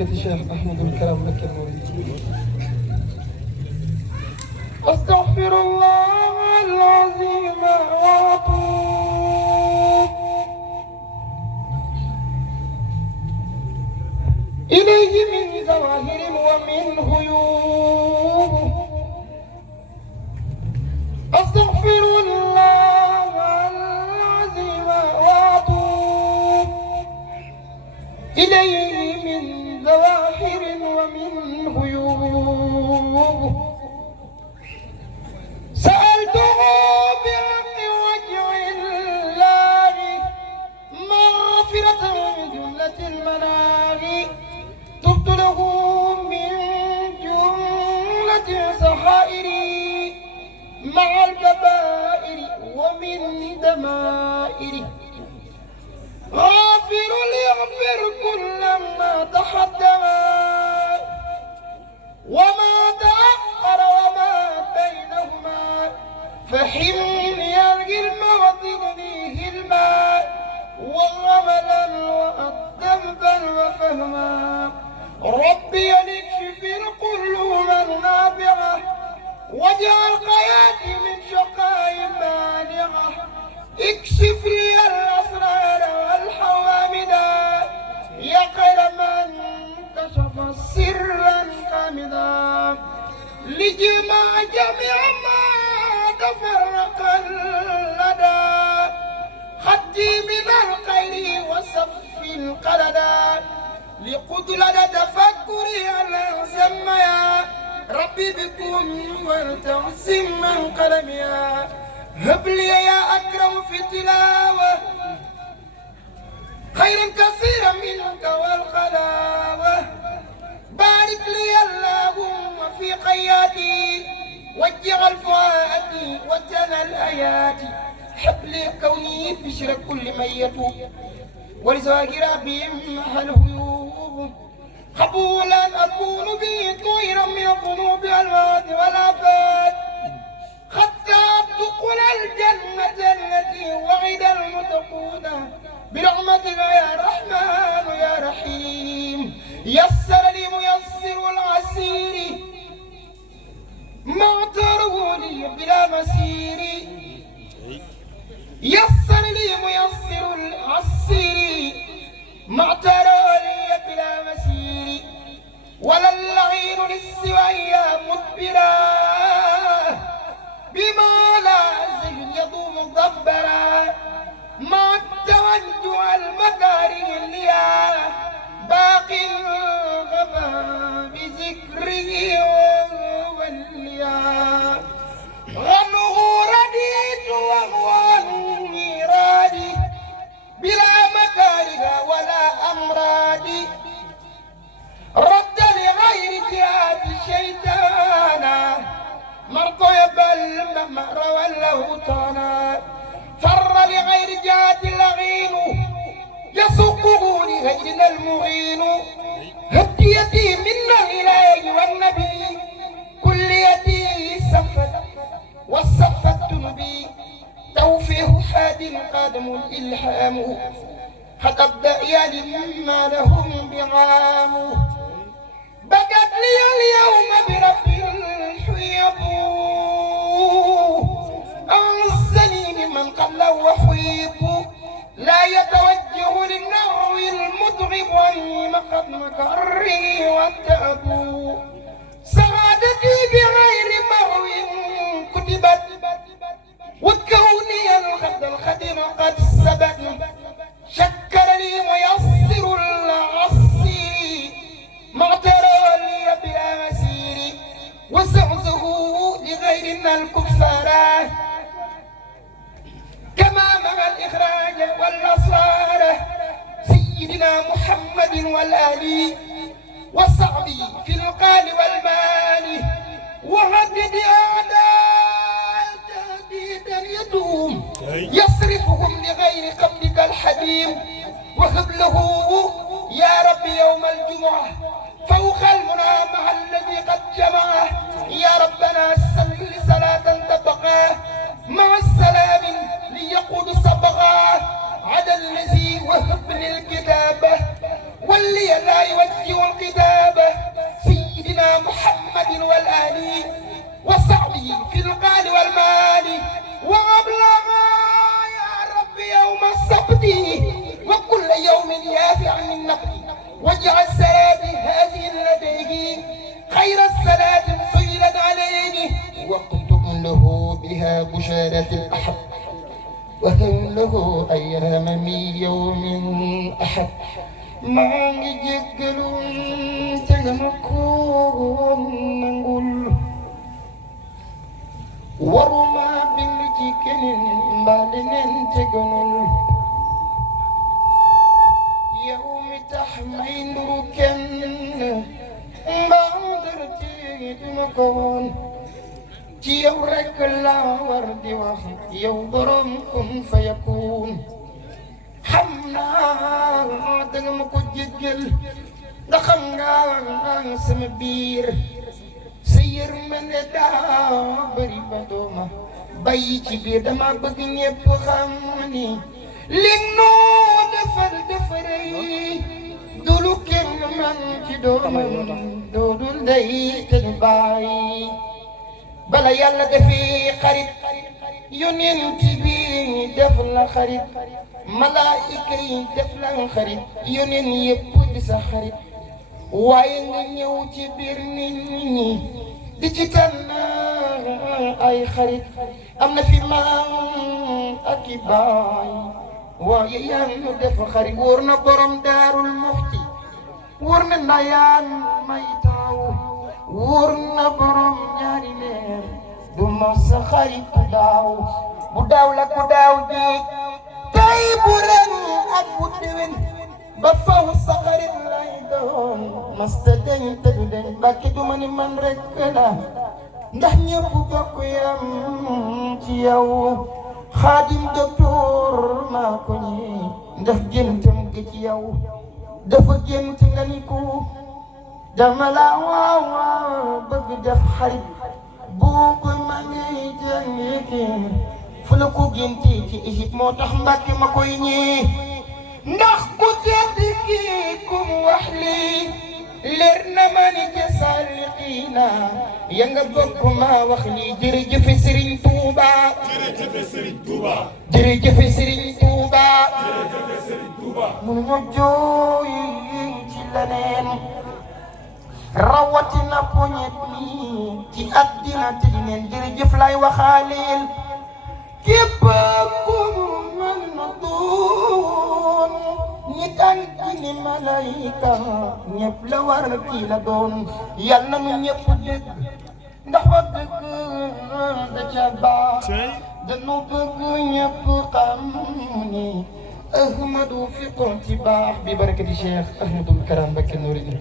الشيخ أحمد الكلام لك المولد. أستغفر الله العظيم وأتوب إليه من ظواهر ومن غيوب. أستغفر الله العظيم وأتوب إليه من ظواهر ومن غيوب. سألته بحق وجه الله مغفرة من جملة المناهي، تبت له من جملة سحائري مع الكبائر ومن دمائر. غافر ليغفر كل ما تقدم وما تأخر وما بينهما، فحمل يلقي المغضب فيه الماء وغملا وأدبا وفهما. ربي لكشف القلوب النافعة واجعل حياتي من شقاء مانعة. اكشف لي الأسرار والحوامدا يا خير من كشف سرا كامدا. لجمع جميع ما تفرق اللدى خدي من الخير وصف القلدا. لقد لدى تفكري على سميا ربي بكم ولتعصم من قلميا. هب لي يا أكرم في التلاوة خيرا كثيرا منك والخلاوة. بارك لي اللهم في قياتي واجعل فؤادي وتنى الآيات. هب لي كوني بشر كل من يتوب ولزواج ربهم مع الهيوب. قبولا أكون به طيرا من الذنوب والموت والآفات. حتى أدخل الجنة التي وعد المتقون برحمتك يا رحمن يا رحيم. يسر لي ميسر العسير ما اعتروا لي بلا مسير. يسر لي ميسر العسير ما اعتروا لي بلا مسير. ولا اللعين للسوي مدبرا بما لازم يضم ضبرا. ما التوجه المكاره الليا باق الغبا بذكره والليا. غمه رديت وهو النيران بلا مكاره ولا أمراض. رد لغير جهات شيطانا مرضى بل روى اللوطانا. فر لغير جهات اللغين يسوقه لغيرنا المعين. هديتي من الإله والنبي كليتي سفت والسفت تنبي. توفيه حاد قادم الإلهام قد أبدأ مما لهم بعام. بقت لي اليوم برب الحيب أنزني ممن قبل وحيب. لا يتوجه للنوع المتعب والمقد مكري والتعب. سعادتي بغير مهو كتبت وكوني الغد الخدم قد ثبت. شكر لي ميسر العصير ما اعترى لي بلا مسير. وسعزه لغيرنا الكفار كما مع الإخراج والنصارى. سيدنا محمد والآل والصحب في القال والمال. وهدد أعداء تهديدا يدوم يصرفهم لغير قبلك الحليم. وهب له يا رب يوم الجمعة فوق المنى مع الذي قد جمعه. يا ربنا صل صلاة تبقى مع السلام ليقود صبغا عدا الذي وهب للكتابة واللي لا يوجه القتال لها بشارة الأحد وهل له أيام من يوم أحد ما يجقلون تغمكون نقول ورما بالجيكن بالنين تغنول يوم تحمين ركن بادرتي دمكون ci yow rek laa war di wax yow borom kun fayakun xam naa danga ma ko jéggal ndax xam nga sama biir sa yërmande daa bari ba dooma bàyyi ci biir dama bëgg ñépp xam ni li noo defal dafa rëy dulu kenn man ci doomam doodul day te ñu bàyyi bala yàlla defee xarit yonent bi def la xarit malaayika yi def la xarit yonent yëpp di sa xarit waaye nga ñëw ci biir nit ñi di ci tànn ay xarit am na fi maam ak i baay waaye yaa ngi def xarit wóor na borom daarul muxti wóor na ndayaan may taaw wóor na borom ñaari leer du ma sa xarit bu daaw la ku daaw jéeg tey bu ren ak bu déwén ba faw sa xarit lay doon masta deñ te du deñ bàkki du ma ni man rek la ndax ñëpp bokk yam ci yow xaadim docteur maa ko ñi ndax géntam gi ci yow dafa gént nga ni ku dama la waaw bëgg def xarit boobu ma ngay jàngi kii fu la ko génti ci Égypte moo tax Mbàkke ma koy ñii ndax ku tedd kii kum wax lii leer na ma ni ca saaliqiina ya nga bokk maa wax lii jërëjëf Serigne Touba jërëjëf Serigne Touba mun ñu jooy ci leneen rawatina poñet mi ci àddina te di neen jërëjëf lay waxaaleel képp ku mën na doon nit ak jinne malayka ñëpp la war kii la doon yal na nu ñëpp dégg ndax wax dëgg da ca baax dañu bëgg ñëpp xam ni Ahmadu fi kon ci baax bi barakati Cheikh Ahmadul Karam Mbacké Noreyni